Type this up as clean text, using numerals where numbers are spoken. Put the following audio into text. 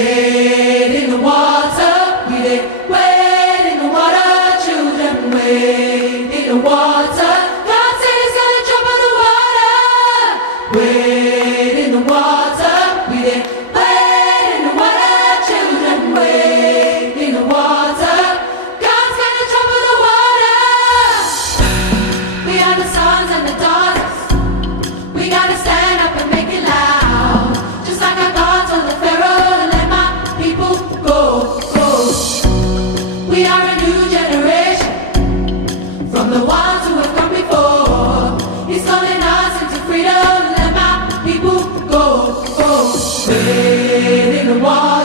Wade in the water, we did wade in the water, children, wade in the water. God said He's gonna trouble the water. Wade in the water, we did wade in the water, children, wade in the water. God's gonna trouble the water. We are the sons and the daughters. We gotta stand up and make it loud, just like our God told the Pharaoh, let my people go, go. We are a new generation from the ones who have come before. He's calling us into freedom, let my people go, go. Wade in the water.